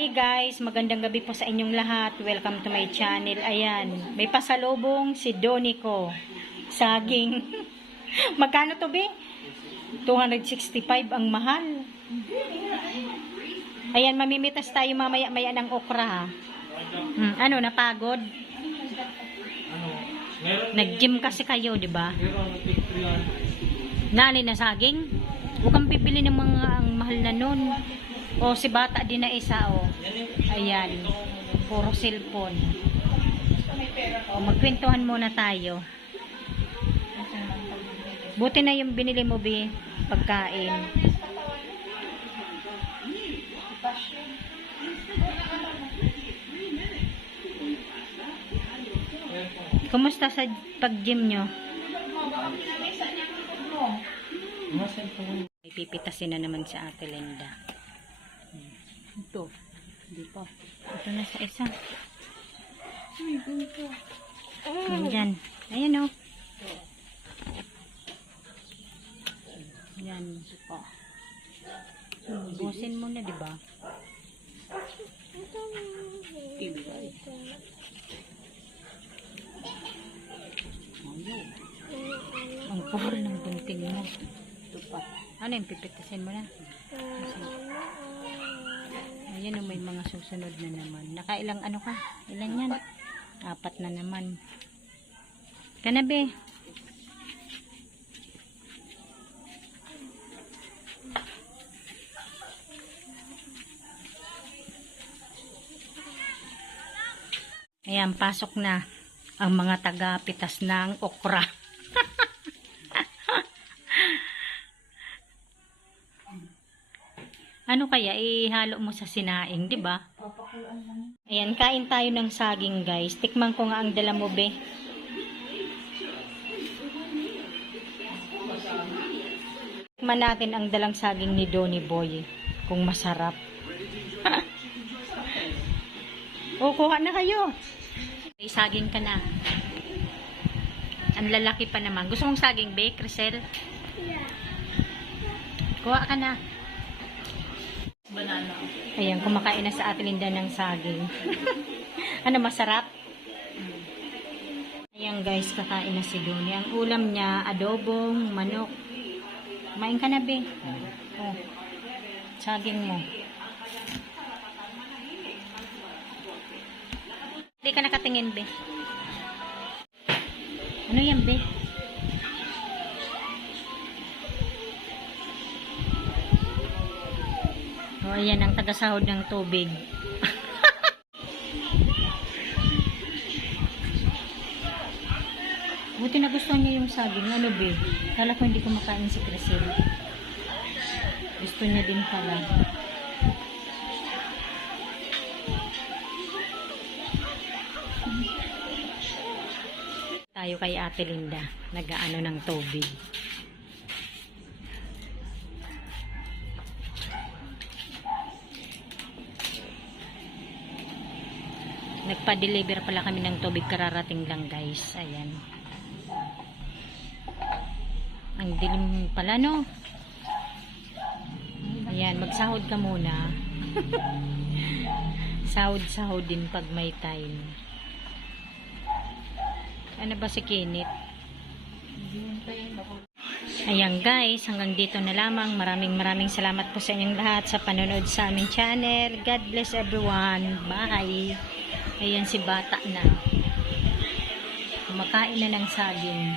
Hey guys, magandang gabi po sa inyong lahat. Welcome to my channel. Ayan, may pasalubong si Donico. Saging. Magkano to, be? 265 ang mahal. Ayan, mamimitas tayo mamaya-maya ng okra, ha? Ano, napagod? Nag-gym kasi kayo, di ba? Nali na saging? Huwag kang bibili ng mga ang mahal na nun. O, si bata din na isa, o. Ayan. Puro cellphone. O, magkwentuhan muna tayo. Buti na yung binili mo, Bi. Pagkain. Kumusta sa pag-gym nyo? May pipitasin na naman sa Ate Linda. Ito. Hindi pa. Ito na sa isa. Nandyan. Ayan, o. Ayan. Busin mo na, diba? Ang puro ng bunting mo. Ito pa. Ano yung pipitasin mo na? Ayan o, may mga susunod na naman. Nakailang ano ka? Ilan yan? 4 na naman. Kanabe. Ayan, pasok na ang mga taga-pitas ng okra. Ano kaya, ihalo mo sa sinaing, di ba? Ayan, kain tayo ng saging, guys. Tikman ko nga ang dala mo, be. Tikman natin ang dalang saging ni Donnie Boy. Kung masarap. O, kuha na kayo. May saging ka na. Ang lalaki pa naman. Gusto mong saging, be, Crisel? Kuha ka na. Banana. Ayan, kumakain na sa Ate Linda ng saging. Ano, masarap? Ayan guys, kakain na si Donnie. Ang ulam niya, adobong manok. Kumain ka na, be. Oh, saging mo. Hindi ka nakatingin, be. Ano yan, be? O, ayan ang tagasahod ng tubig. Buti na gusto niya yung saging. Ano, be? Kala ko hindi kumakain si Crisel. Gusto niya din pala. Tayo kay Ate Linda. Nag-aano ng tubig. Nagpa-deliver pala kami ng tubig, kararating lang, guys. Ayan. Ang dilim pala, no? Ayan, magsahod ka muna. Sahod-sahod din pag may time. Ano ba si Kinit? Ayan guys, hanggang dito na lamang. Maraming salamat po sa inyong lahat sa panonood sa aming channel. God bless everyone. Bye! Ayan si bata na. Kumakain na ng saging.